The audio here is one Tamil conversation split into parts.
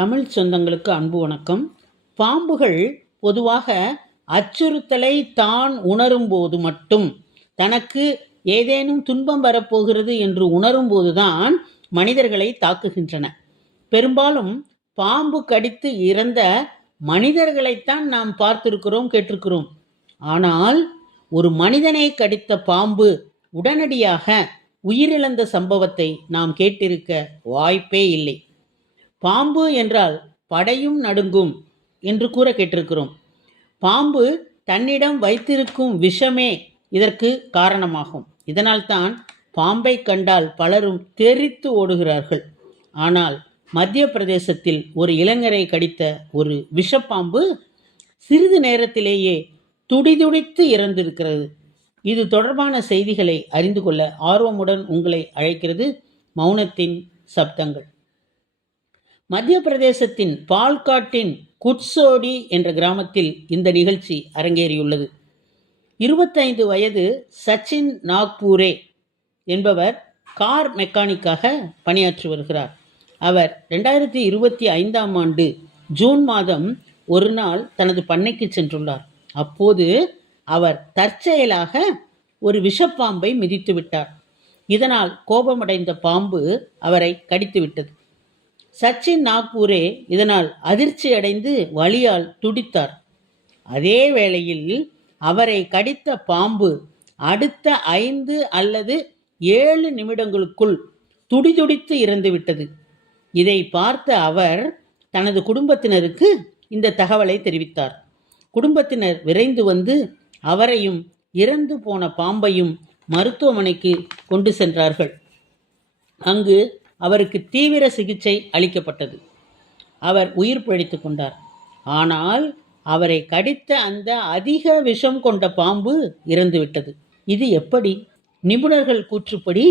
தமிழ் சொந்தங்களுக்கு அன்பு வணக்கம். பாம்புகள் பொதுவாக அச்சுறுத்தலை தான் உணரும் போது மட்டும், தனக்கு ஏதேனும் துன்பம் வரப்போகிறது என்று உணரும் போதுதான் மனிதர்களை தாக்குகின்றன. பெரும்பாலும் பாம்பு கடித்து இறந்த மனிதர்களைத்தான் நாம் பார்த்திருக்கிறோம், கேட்டிருக்கிறோம். ஆனால் ஒரு மனிதனை கடித்த பாம்பு உடனடியாக உயிரிழந்த சம்பவத்தை நாம் கேட்டிருக்க வாய்ப்பே இல்லை. பாம்பு என்றால் படையும் நடுங்கும் என்று கூற கேட்டிருக்கிறோம். பாம்பு தன்னிடம் வைத்திருக்கும் விஷமே இதற்கு காரணமாகும். இதனால்தான் பாம்பை கண்டால் பலரும் தெரித்து ஓடுகிறார்கள். ஆனால் மத்திய பிரதேசத்தில் ஒரு இளைஞரை கடித்த ஒரு விஷப்பாம்பு சிறிது நேரத்திலேயே துடிதுடித்து இறந்திருக்கிறது. இது தொடர்பான செய்திகளை அறிந்து கொள்ள ஆர்வமுடன் உங்களை அழைக்கிறது மௌனத்தின் சப்தங்கள். மத்திய பிரதேசத்தின் பால்காட்டின் குட்சோடி என்ற கிராமத்தில் இந்த நிகழ்ச்சி அரங்கேறியுள்ளது. 25 வயது சச்சின் நாக்பூரே என்பவர் கார் மெக்கானிக்காக பணியாற்றி வருகிறார். அவர் 2025ஆம் ஆண்டு ஜூன் மாதம் ஒரு நாள் தனது பண்ணைக்கு சென்றுள்ளார். அப்போது அவர் தற்செயலாக ஒரு விஷப்பாம்பை மிதித்து விட்டார். இதனால் கோபமடைந்த பாம்பு அவரை கடித்து விட்டது. சச்சின் நாக்பூரே இதனால் அதிர்ச்சி அடைந்து வலியால் துடித்தார். அதே வேளையில் அவரை கடித்த பாம்பு அடுத்த 5 அல்லது 7 நிமிடங்களுக்குள் துடிதுடித்து இறந்துவிட்டது. இதை பார்த்த அவர் தனது குடும்பத்தினருக்கு இந்த தகவலை தெரிவித்தார். குடும்பத்தினர் விரைந்து வந்து அவரையும் இறந்து போன பாம்பையும் மருத்துவமனைக்கு கொண்டு சென்றார்கள். அங்கு அவருக்கு தீவிர சிகிச்சை அளிக்கப்பட்டது. அவர் உயிர் பிழைத்து கொண்டார். ஆனால் அவரை கடித்த அந்த அதிக விஷம் கொண்ட பாம்பு இறந்துவிட்டது. இது எப்படி? நிபுணர்கள் கூற்றுப்படி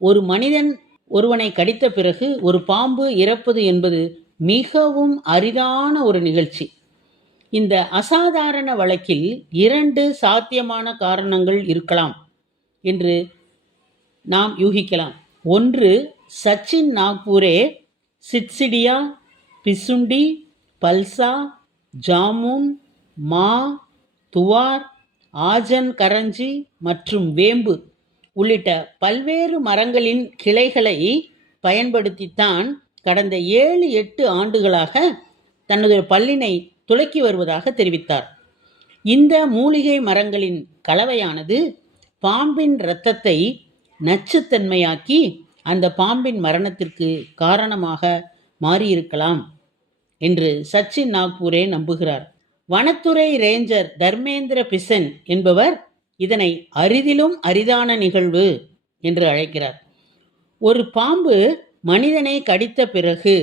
ஒரு மனிதன் ஒருவனை கடித்த பிறகு ஒரு பாம்பு இறப்பது என்பது மிகவும் அரிதான ஒரு நிகழ்ச்சி. இந்த அசாதாரண வழக்கில் 2 சாத்தியமான காரணங்கள் இருக்கலாம் என்று நாம் யூகிக்கலாம். ஒன்று, சச்சின் நாக்பூரே சிட்சிடியா, பிசுண்டி, பல்சா, ஜாமுன், மா, துவார், ஆஜன் கரஞ்சி மற்றும் வேம்பு உள்ளிட்ட பல்வேறு மரங்களின் கிளைகளை பயன்படுத்தித்தான் கடந்த 7-8 ஆண்டுகளாக தனது பல்லினை துலக்கி வருவதாக தெரிவித்தார். இந்த மூலிகை மரங்களின் கலவையானது பாம்பின் இரத்தத்தை நச்சுத்தன்மையாக்கி அந்த பாம்பின் மரணத்திற்கு காரணமாக மாறியிருக்கலாம் என்று சச்சின் நாக்பூரே நம்புகிறார். வனத்துறை ரேஞ்சர் தர்மேந்திர பிசன் என்பவர் இதனை அரிதிலும் அரிதான நிகழ்வு என்று அழைக்கிறார். ஒரு பாம்பு மனிதனை கடித்த பிறகு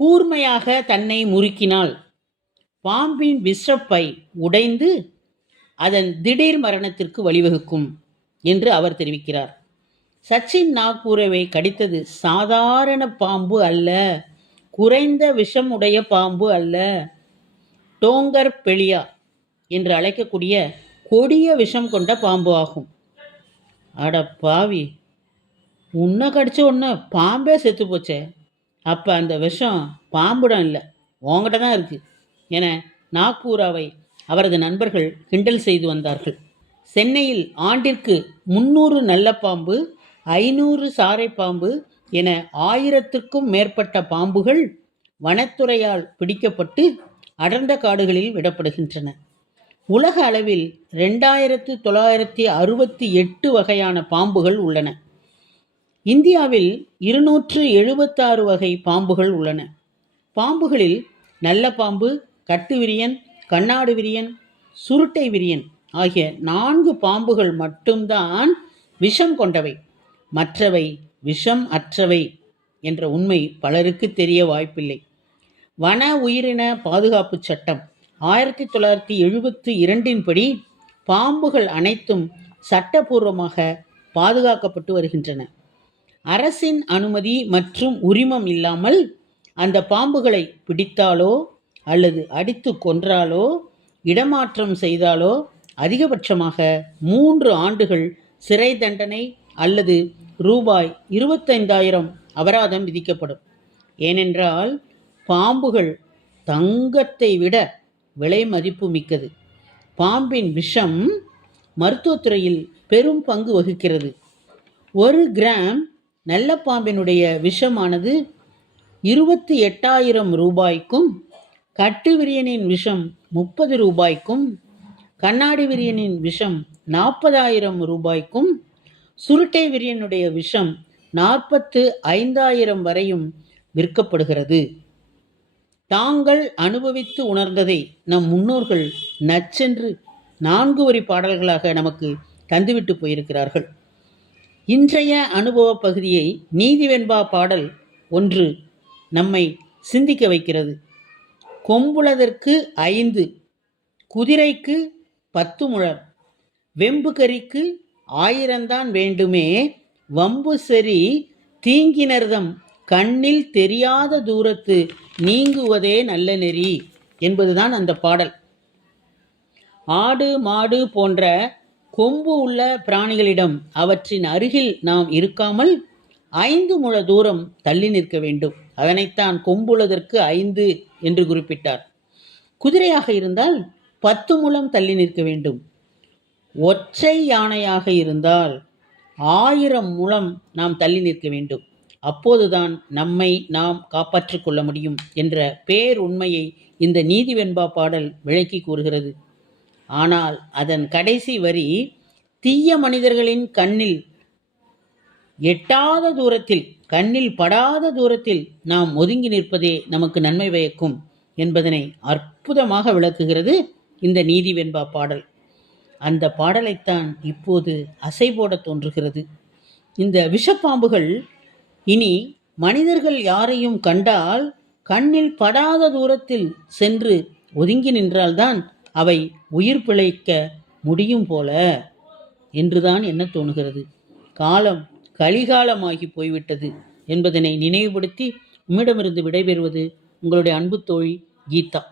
கூர்மையாக தன்னை முறுக்கினால் பாம்பின் விஷப்பை உடைந்து அதன் திடீர் மரணத்திற்கு வழிவகுக்கும் என்று அவர் தெரிவிக்கிறார். சச்சின் நாக்பூரேவை கடித்தது சாதாரண பாம்பு அல்ல, குறைந்த விஷம் உடைய பாம்பு அல்ல, டோங்கர் பெளியா என்று அழைக்கக்கூடிய கொடிய விஷம் கொண்ட பாம்பு ஆகும். அட பாவி, உன்னை கடிச்ச உடனே பாம்பே செத்து போச்சே, அப்போ அந்த விஷம் பாம்புடன் இல்லை, உங்ககிட்ட தான் இருக்குது என நாக்பூராவை அவரது நண்பர்கள் கிண்டல் செய்து வந்தார்கள். சென்னையில் ஆண்டிற்கு 300 நல்ல பாம்பு, 500 சாரை பாம்பு என 1000க்கும் மேற்பட்ட பாம்புகள் வனத்துறையால் பிடிக்கப்பட்டு அடர்ந்த காடுகளில் விடப்படுகின்றன. உலக அளவில் 2968 வகையான பாம்புகள் உள்ளன. இந்தியாவில் 276 வகை பாம்புகள் உள்ளன. பாம்புகளில் நல்ல பாம்பு, கட்டுவிரியன், கண்ணாடு விரியன், சுருட்டை விரியன் ஆகிய 4 பாம்புகள் மட்டும்தான் விஷம் கொண்டவை. மற்றவை விஷம் அற்றவை என்ற உண்மை பலருக்கு தெரிய வாய்ப்பில்லை. வன உயிரின பாதுகாப்பு சட்டம் 1972 படி பாம்புகள் அனைத்தும் சட்டபூர்வமாக பாதுகாக்கப்பட்டு வருகின்றன. அரசின் அனுமதி மற்றும் உரிமம் இல்லாமல் அந்த பாம்புகளை பிடித்தாலோ அல்லது அடித்து கொன்றாலோ இடமாற்றம் செய்தாலோ அதிகபட்சமாக 3 ஆண்டுகள் சிறை தண்டனை அல்லது ரூபாய் 25,000 அபராதம் விதிக்கப்படும். ஏனென்றால் பாம்புகள் தங்கத்தை விட விலை மதிப்பு மிக்கது. பாம்பின் விஷம் மருத்துவத்துறையில் பெரும் பங்கு வகிக்கிறது. 1 கிராம் நல்ல பாம்பினுடைய விஷமானது 28,000 ரூபாய்க்கும், கட்டு விரியனின் விஷம் 30 ரூபாய்க்கும், கண்ணாடி விரியனின் விஷம் 40,000 ரூபாய்க்கும், சுருட்டை விரியனுடைய விஷம் 45,000 வரையும் விற்கப்படுகிறது. தாங்கள் அனுபவித்து உணர்ந்ததை நம் முன்னோர்கள் நச்சென்று 4 வரி பாடல்களாக நமக்கு தந்துவிட்டு போயிருக்கிறார்கள். இன்றைய அனுபவ பகுதியை நீதிவெண்பா பாடல் 1 நம்மை சிந்திக்க வைக்கிறது. கொம்புளதற்கு 5, குதிரைக்கு 10 முழம், வெம்பு கரிக்கு 1000 வேண்டுமே, வம்பு சரி தீங்கினர்தம் கண்ணில் தெரியாத தூரத்து நீங்குவதே நல்ல நெறி என்பதுதான் அந்த பாடல். ஆடு மாடு போன்ற கொம்பு உள்ள பிராணிகளிடம் அவற்றின் அருகில் நாம் இருக்காமல் 5 முழ தூரம் தள்ளி நிற்க வேண்டும். அதனைத்தான் கொம்புள்ளதற்கு 5 என்று குறிப்பிட்டார். குதிரையாக இருந்தால் 10 முழம் தள்ளி நிற்க வேண்டும். ஒற்றை யானையாக இருந்தால் 1000 முழம் நாம் தள்ளி நிற்க வேண்டும். அப்போதுதான் நம்மை நாம் காப்பாற்றிக் கொள்ள முடியும் என்ற பேருண்மையை இந்த நீதிவெண்பா பாடல் விளக்கி கூறுகிறது. ஆனால் அதன் கடைசி வரி, தீய மனிதர்களின் கண்ணில் எட்டாத தூரத்தில், கண்ணில் படாத தூரத்தில் நாம் ஒதுங்கி நிற்பதே நமக்கு நன்மை பயக்கும் என்பதனை அற்புதமாக விளக்குகிறது இந்த நீதிவெண்பா பாடல். அந்த பாடலைத்தான் இப்போது அசை போட தோன்றுகிறது. இந்த விஷப்பாம்புகள் இனி மனிதர்கள் யாரையும் கண்டால் கண்ணில் படாத தூரத்தில் சென்று ஒதுங்கி நின்றால்தான் அவை உயிர் பிழைக்க முடியும் போல என்றுதான் என்ன தோணுகிறது. காலம் கலிகாலமாகி போய்விட்டது என்பதனை நினைவுபடுத்தி உம்மிடமிருந்து விடைபெறுவது உங்களுடைய அன்பு தோழி கீதா.